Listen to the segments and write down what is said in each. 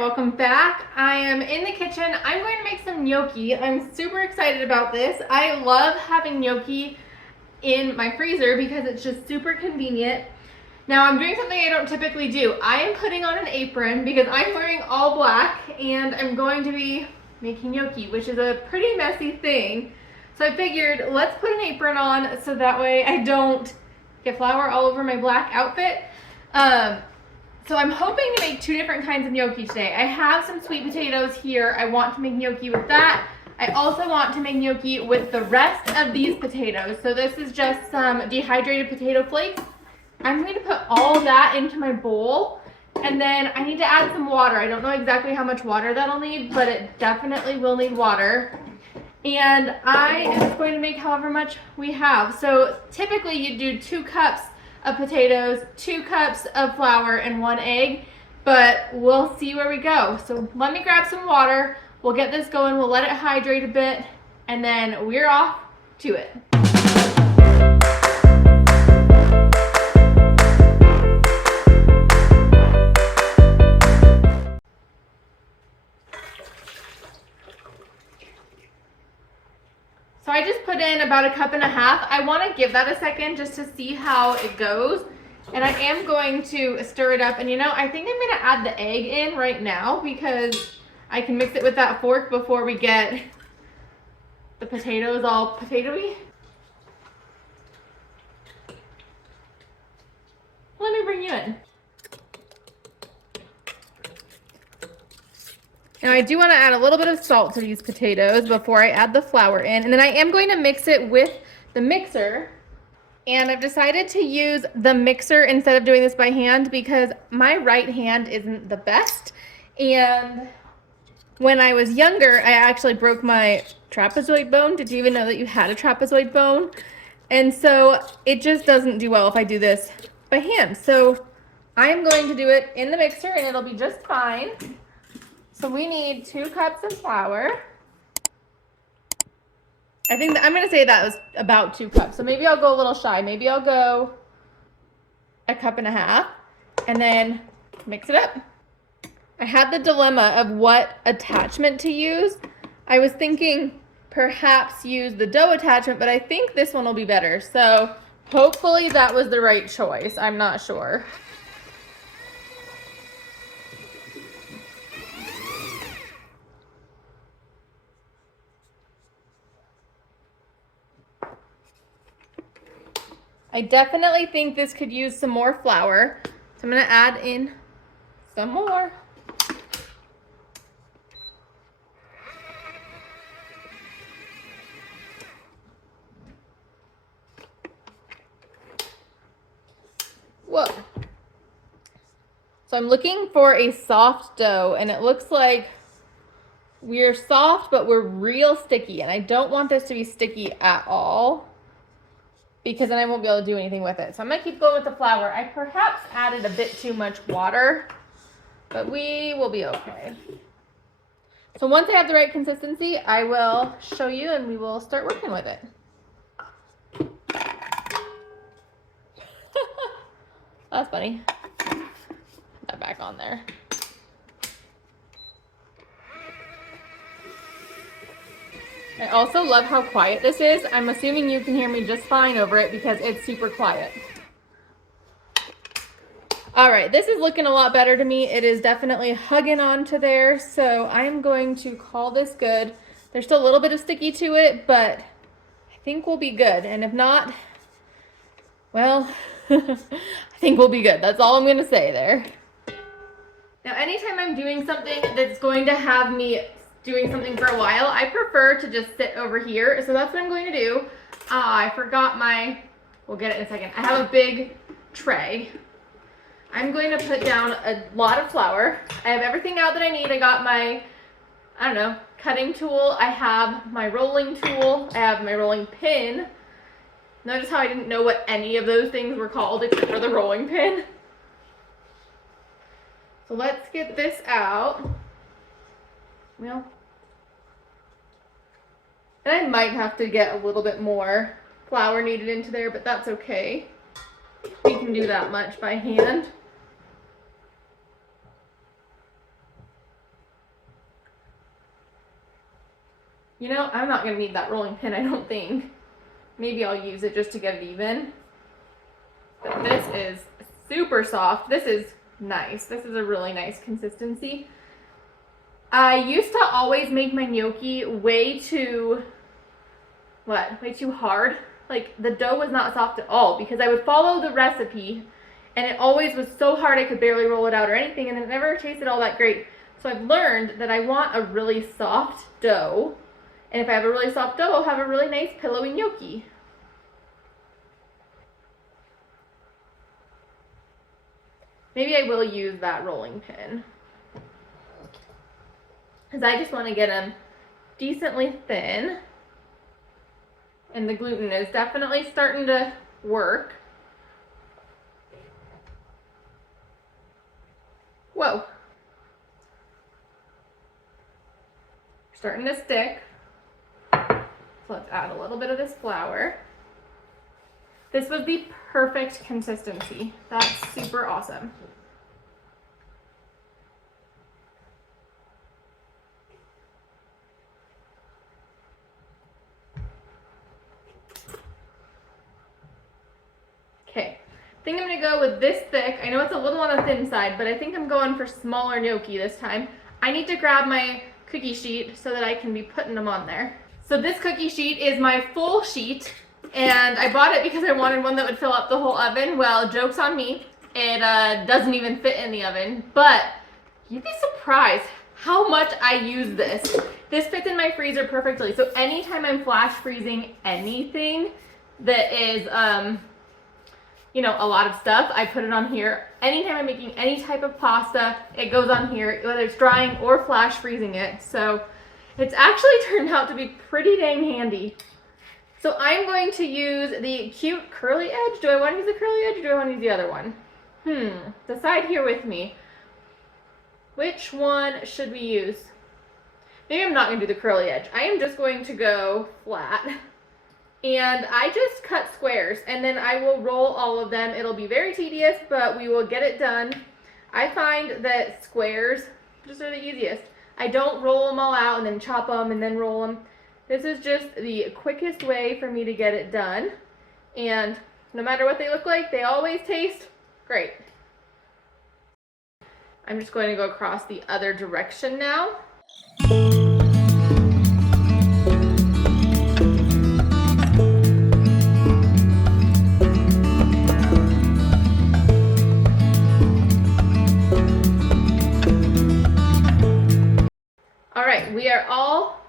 welcome back. I am in the kitchen. I'm going to make some gnocchi. I'm super excited about this. I love having gnocchi in my freezer because it's just super convenient. Now I'm doing something I don't typically do. I am putting on an apron because I'm wearing all black and I'm going to be making gnocchi, which is a pretty messy thing. So I figured let's put an apron on so that way I don't get flour all over my black outfit. So I'm hoping to make two different kinds of gnocchi today. I have some sweet potatoes here. I want to make gnocchi with that. I also want to make gnocchi with the rest of these potatoes. So this is just some dehydrated potato flakes. I'm going to put all that into my bowl, and then I need to add some water. I don't know exactly how much water that'll need, but it definitely will need water. And I am just going to make however much we have. So typically you do 2 cups of potatoes, 2 cups of flour, and 1 egg, but we'll see where we go. So let me grab some water, we'll get this going, we'll let it hydrate a bit, and then we're off to it. So I just put in about 1.5 cups. I want to give that a second just to see how it goes. And I am going to stir it up. And you know, I think I'm going to add the egg in right now because I can mix it with that fork before we get the potatoes all potatoey. Let me bring you in. Now I do want to add a little bit of salt to these potatoes before I add the flour in. And then I am going to mix it with the mixer. And I've decided to use the mixer instead of doing this by hand because my right hand isn't the best. And when I was younger, I actually broke my trapezoid bone. Did you even know that you had a trapezoid bone? And so it just doesn't do well if I do this by hand. So I'm going to do it in the mixer and it'll be just fine. So we need 2 cups of flour. I think I'm going to say that was about 2 cups. So maybe I'll go a little shy. Maybe I'll go 1.5 cups and then mix it up. I had the dilemma of what attachment to use. I was thinking perhaps use the dough attachment, but I think this one will be better. So hopefully that was the right choice. I'm not sure. I definitely think this could use some more flour. So I'm going to add in some more. Whoa. So I'm looking for a soft dough, and it looks like we're soft, but we're real sticky. And I don't want this to be sticky at all, because then I won't be able to do anything with it. So I'm gonna keep going with the flour. I perhaps added a bit too much water, but we will be okay. So once I have the right consistency, I will show you and we will start working with it. That's funny. Put that back on there. I also love how quiet this is. I'm assuming you can hear me just fine over it because it's super quiet. All right, this is looking a lot better to me. It is definitely hugging onto there, so I'm going to call this good. There's still a little bit of sticky to it, but I think we'll be good. And if not, well, I think we'll be good. That's all I'm gonna say there. Now, anytime I'm doing something that's going to have me doing something for a while, I prefer to just sit over here. So that's what I'm going to do. I forgot we'll get it in a second. I have a big tray. I'm going to put down a lot of flour. I have everything out that I need. I got my, I don't know, cutting tool. I have my rolling tool. I have my rolling pin. Notice how I didn't know what any of those things were called except for the rolling pin. So let's get this out. Well, and I might have to get a little bit more flour kneaded into there, but that's okay. We can do that much by hand. You know, I'm not gonna need that rolling pin, I don't think. Maybe I'll use it just to get it even. But this is super soft. This is nice. This is a really nice consistency. I used to always make my gnocchi way too hard. Like, the dough was not soft at all because I would follow the recipe and it always was so hard I could barely roll it out or anything, and it never tasted all that great. So I've learned that I want a really soft dough, and if I have a really soft dough, I'll have a really nice pillowy gnocchi. Maybe I will use that rolling pin, because I just want to get them decently thin. And the gluten is definitely starting to work. Whoa. Starting to stick. So let's add a little bit of this flour. This was the perfect consistency. That's super awesome. Okay, I think I'm gonna go with this thick. I know it's a little on the thin side, but I think I'm going for smaller gnocchi this time. I need to grab my cookie sheet so that I can be putting them on there. So this cookie sheet is my full sheet, and I bought it because I wanted one that would fill up the whole oven. Well, joke's on me. It doesn't even fit in the oven, but you'd be surprised how much I use this. This fits in my freezer perfectly. So anytime I'm flash freezing anything that is, you know, a lot of stuff, I put it on here. Anytime I'm making any type of pasta, it goes on here, whether it's drying or flash freezing it. So it's actually turned out to be pretty dang handy. So I'm going to use the cute curly edge. Do I want to use the curly edge or do I want to use the other one? Decide here with me. Which one should we use? Maybe I'm not going to do the curly edge. I am just going to go flat. And I just cut squares, and then I will roll all of them. It'll be very tedious, but we will get it done. I find that squares just are the easiest. I don't roll them all out and then chop them and then roll them. This is just the quickest way for me to get it done. And no matter what they look like, they always taste great. I'm just going to go across the other direction now. All right, we are all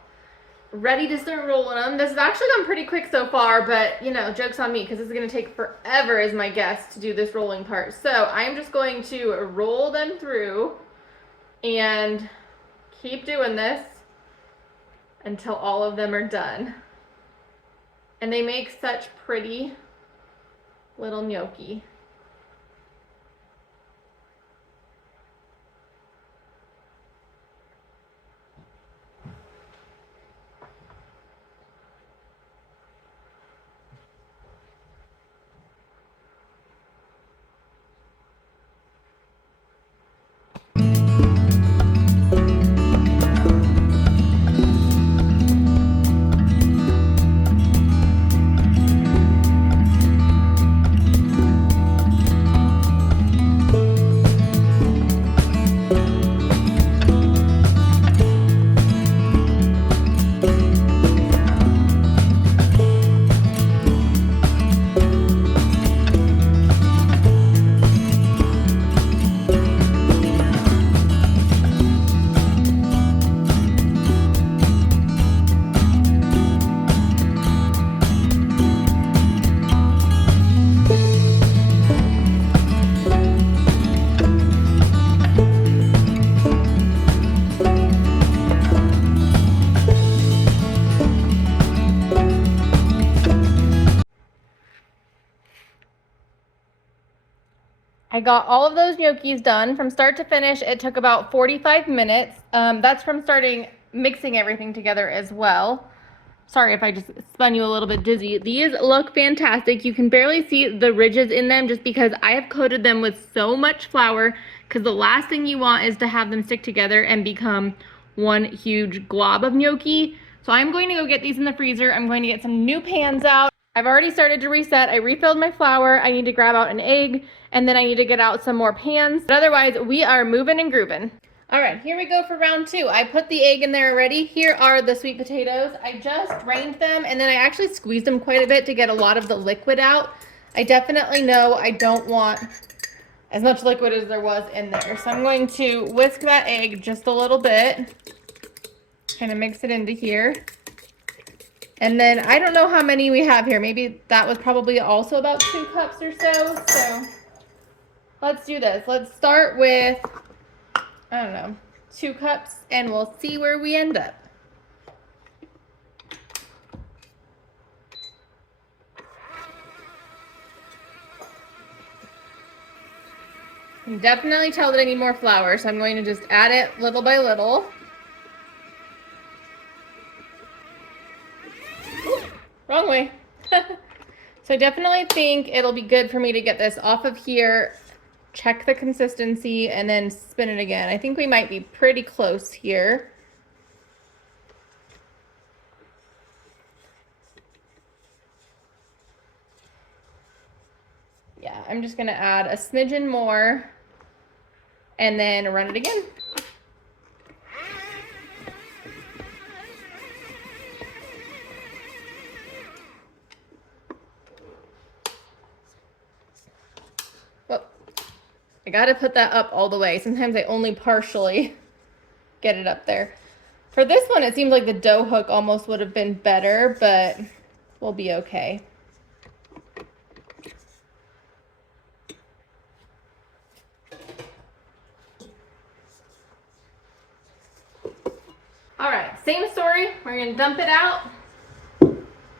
ready to start rolling them. This has actually gone pretty quick so far, but you know, joke's on me because this is going to take forever as my guest to do this rolling part. So I'm just going to roll them through and keep doing this until all of them are done. And they make such pretty little gnocchi. I got all of those gnocchis done from start to finish. It took about 45 minutes. That's from starting mixing everything together as well. Sorry if I just spun you a little bit dizzy. These look fantastic. You can barely see the ridges in them just because I have coated them with so much flour, because the last thing you want is to have them stick together and become one huge glob of gnocchi. So I'm going to go get these in the freezer. I'm going to get some new pans out. I've already started to reset. I refilled my flour. I need to grab out an egg, and then I need to get out some more pans. But otherwise, we are moving and grooving. All right, here we go for round 2. I put the egg in there already. Here are the sweet potatoes. I just drained them, and then I actually squeezed them quite a bit to get a lot of the liquid out. I definitely know I don't want as much liquid as there was in there. So I'm going to whisk that egg just a little bit. Kind of mix it into here. And then I don't know how many we have here. Maybe that was probably also about 2 cups or so. So let's do this. Let's start with, I don't know, 2 cups, and we'll see where we end up. I can definitely tell that I need more flour, so I'm going to just add it little by little. Wrong way. So I definitely think it'll be good for me to get this off of here, check the consistency, and then spin it again. I think we might be pretty close here. Yeah, I'm just gonna add a smidgen more and then run it again. I gotta put that up all the way. Sometimes I only partially get it up there. For this one, it seems like the dough hook almost would have been better, but we'll be okay. All right, same story. We're gonna dump it out.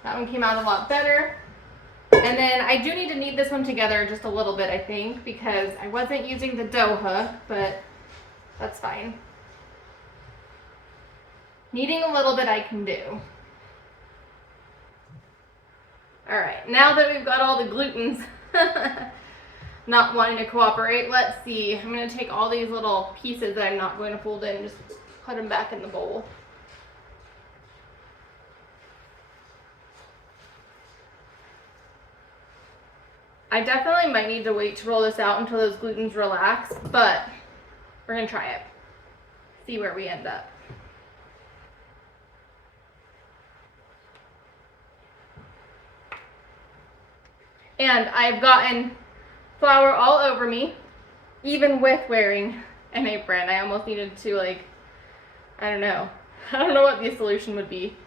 That one came out a lot better. And then I do need to knead this one together just a little bit, I think, because I wasn't using the dough hook, but that's fine. Kneading a little bit I can do. All right, now that we've got all the glutens not wanting to cooperate, let's see. I'm gonna take all these little pieces that I'm not going to fold in and just put them back in the bowl. I definitely might need to wait to roll this out until those glutens relax, but we're gonna try it. See where we end up. And I've gotten flour all over me, even with wearing an apron. I almost needed to, like, I don't know what the solution would be.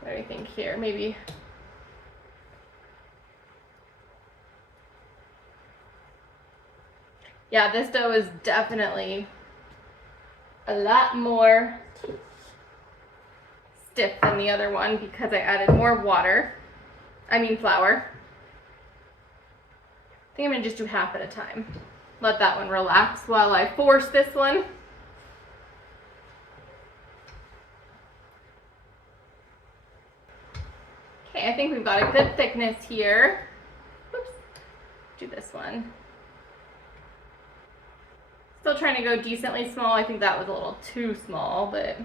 What do you think here? Maybe. Yeah, this dough is definitely a lot more stiff than the other one because I added more flour. I think I'm gonna just do half at a time. Let that one relax while I force this one. Okay, I think we've got a good thickness here. Oops, do this one. Still trying to go decently small. I think that was a little too small, but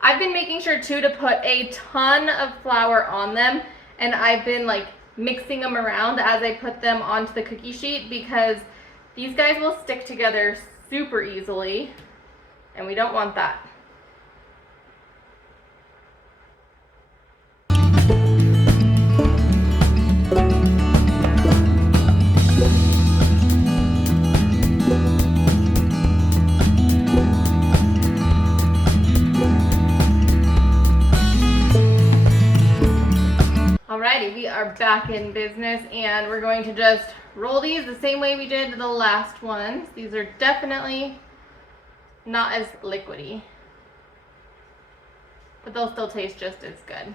I've been making sure too to put a ton of flour on them, and I've been like mixing them around as I put them onto the cookie sheet because these guys will stick together super easily, and we don't want that. Alrighty, we are back in business, and we're going to just roll these the same way we did the last ones. These are definitely not as liquidy, but they'll still taste just as good.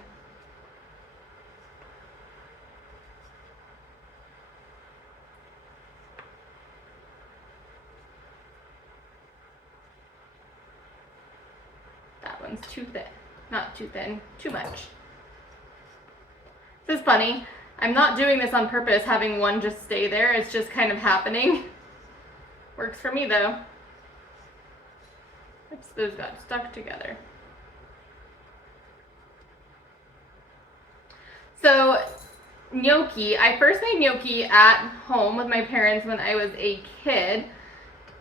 That one's too thin. Not too thin, too much. This is funny. I'm not doing this on purpose, having one just stay there. It's just kind of happening. Works for me though. Oops, those got stuck together. So gnocchi, I first made gnocchi at home with my parents when I was a kid,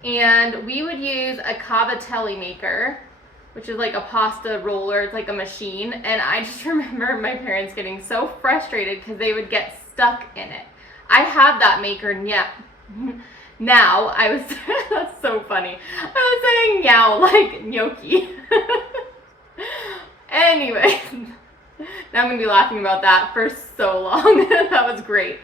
and we would use a cavatelli maker, which is like a pasta roller. It's like a machine, and I just remember my parents getting so frustrated because they would get stuck in it. I have that maker now. I was that's so funny. I was saying now like gnocchi. Anyway, now I'm gonna be laughing about that for so long. That was great.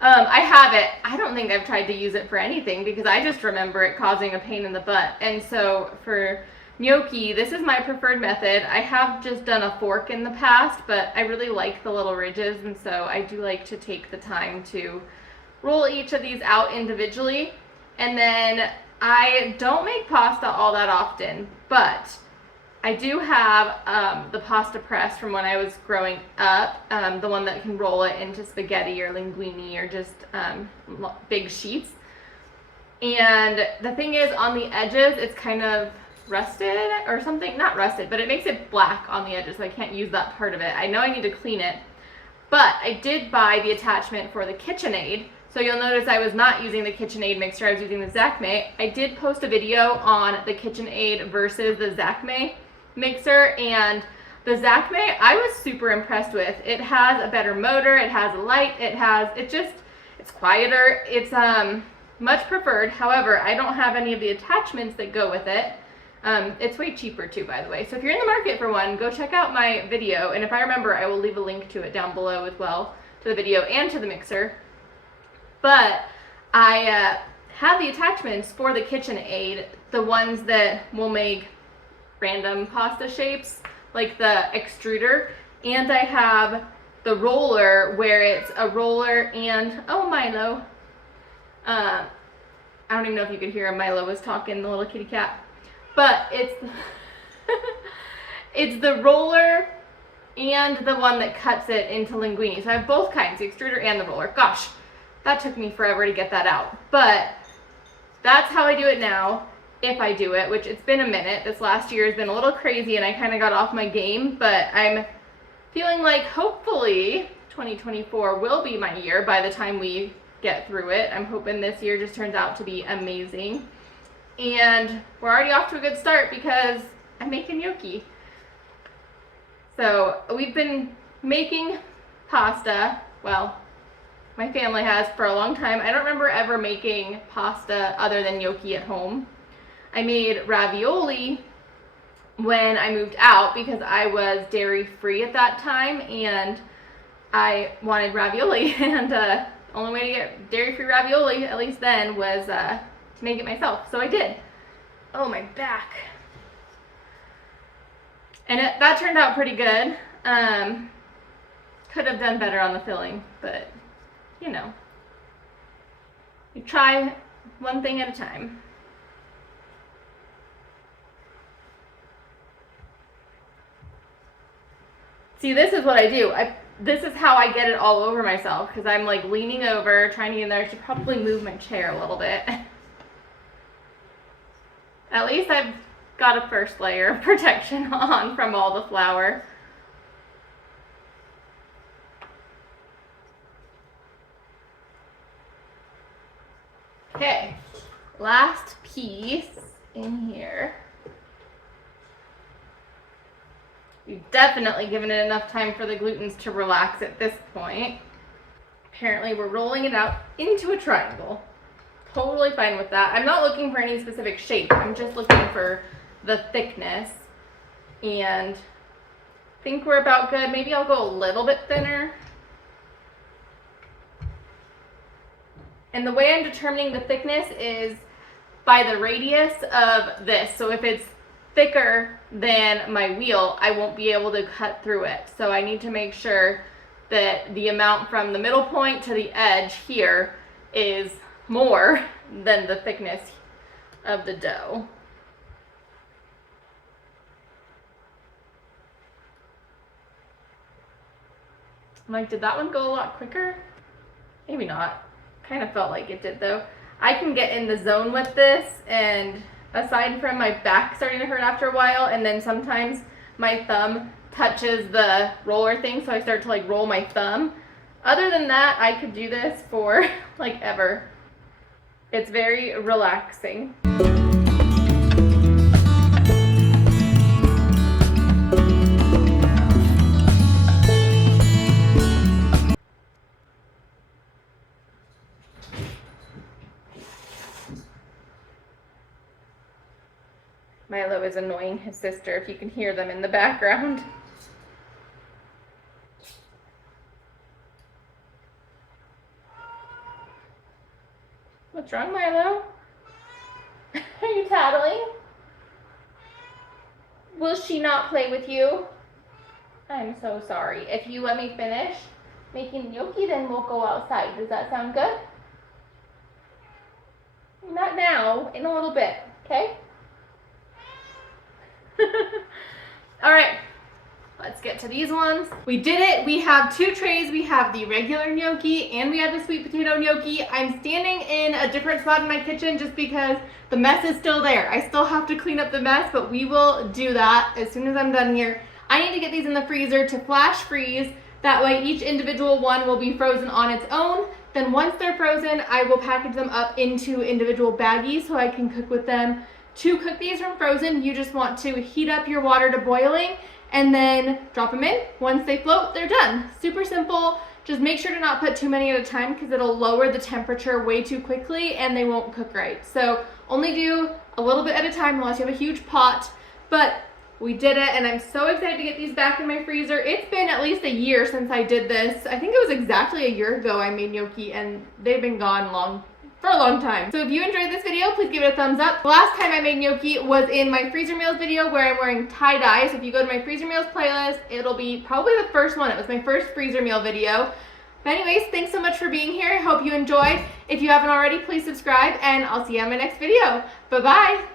I have it. I don't think I've tried to use it for anything because I just remember it causing a pain in the butt. And so for gnocchi, this is my preferred method. I have just done a fork in the past, but I really like the little ridges, and so I do like to take the time to roll each of these out individually. And then I don't make pasta all that often, but I do have the pasta press from when I was growing up, the one that can roll it into spaghetti or linguine or just big sheets. And the thing is, on the edges, it's kind of rusted or something. Not rusted, but it makes it black on the edges, so I can't use that part of it. I know I need to clean it, but I did buy the attachment for the KitchenAid. So you'll notice I was not using the KitchenAid mixer, I was using the Zacme. I did post a video on the KitchenAid versus the Zacme mixer, and the Zacme I was super impressed with. It has a better motor, it has a light, it's quieter, it's much preferred. However, I don't have any of the attachments that go with it. It's way cheaper too, by the way. So if you're in the market for one, go check out my video, and if I remember, I will leave a link to it down below as well, to the video and to the mixer. But I have the attachments for the KitchenAid, the ones that will make random pasta shapes, like the extruder, and I have the roller where it's a roller and, oh, Milo. I don't even know if you could hear him. Milo was talking, the little kitty cat. But it's it's the roller and the one that cuts it into linguine. So I have both kinds, the extruder and the roller. Gosh, that took me forever to get that out. But that's how I do it now, if I do it, which it's been a minute. This last year has been a little crazy and I kind of got off my game, but I'm feeling like hopefully 2024 will be my year by the time we get through it. I'm hoping this year just turns out to be amazing. And we're already off to a good start because I'm making gnocchi. So we've been making pasta, well, my family has for a long time. I don't remember ever making pasta other than gnocchi at home. I made ravioli when I moved out because I was dairy free at that time and I wanted ravioli, and the only way to get dairy free ravioli, at least then, was to make it myself. So I did. Oh, my back. And that turned out pretty good. Could have done better on the filling, but you know, you try one thing at a time. See, this is what I do. This is how I get it all over myself, because I'm like leaning over, trying to get in there. I should probably move my chair a little bit. At least I've got a first layer of protection on from all the flour. Okay, last piece in here. We've definitely given it enough time for the glutens to relax at this point. Apparently we're rolling it out into a triangle. Totally fine with that. I'm not looking for any specific shape. I'm just looking for the thickness, and I think we're about good. Maybe I'll go a little bit thinner. And the way I'm determining the thickness is by the radius of this. So if it's thicker than my wheel, I won't be able to cut through it. So I need to make sure that the amount from the middle point to the edge here is more than the thickness of the dough. I'm like, did that one go a lot quicker? Maybe not. Kind of felt like it did though. I can get in the zone with this and aside from my back starting to hurt after a while, and then sometimes my thumb touches the roller thing, so I start to like roll my thumb. Other than that, I could do this for like ever. It's very relaxing. Milo is annoying his sister, if you can hear them in the background. What's wrong, Milo? Are you tattling? Will she not play with you? I'm so sorry. If you let me finish making gnocchi, then we'll go outside. Does that sound good? Not now, in a little bit, okay? All right, let's get to these ones. We did it. We have 2 trays. We have the regular gnocchi and we have the sweet potato gnocchi. I'm standing in a different spot in my kitchen just because the mess is still there. I still have to clean up the mess, but we will do that as soon as I'm done here. I need to get these in the freezer to flash freeze. That way each individual one will be frozen on its own. Then once they're frozen, I will package them up into individual baggies so I can cook with them. To cook these from frozen, you just want to heat up your water to boiling and then drop them in. Once they float, they're done. Super simple. Just make sure to not put too many at a time because it'll lower the temperature way too quickly and they won't cook right. So only do a little bit at a time unless you have a huge pot. But we did it and I'm so excited to get these back in my freezer. It's been at least a year since I did this. I think it was exactly a year ago I made gnocchi and they've been gone for a long time. So if you enjoyed this video, please give it a thumbs up. The last time I made gnocchi was in my freezer meals video where I'm wearing tie-dye. So if you go to my freezer meals playlist, it'll be probably the first one. It was my first freezer meal video. But anyways, thanks so much for being here. I hope you enjoyed. If you haven't already, please subscribe and I'll see you on my next video. Bye-bye.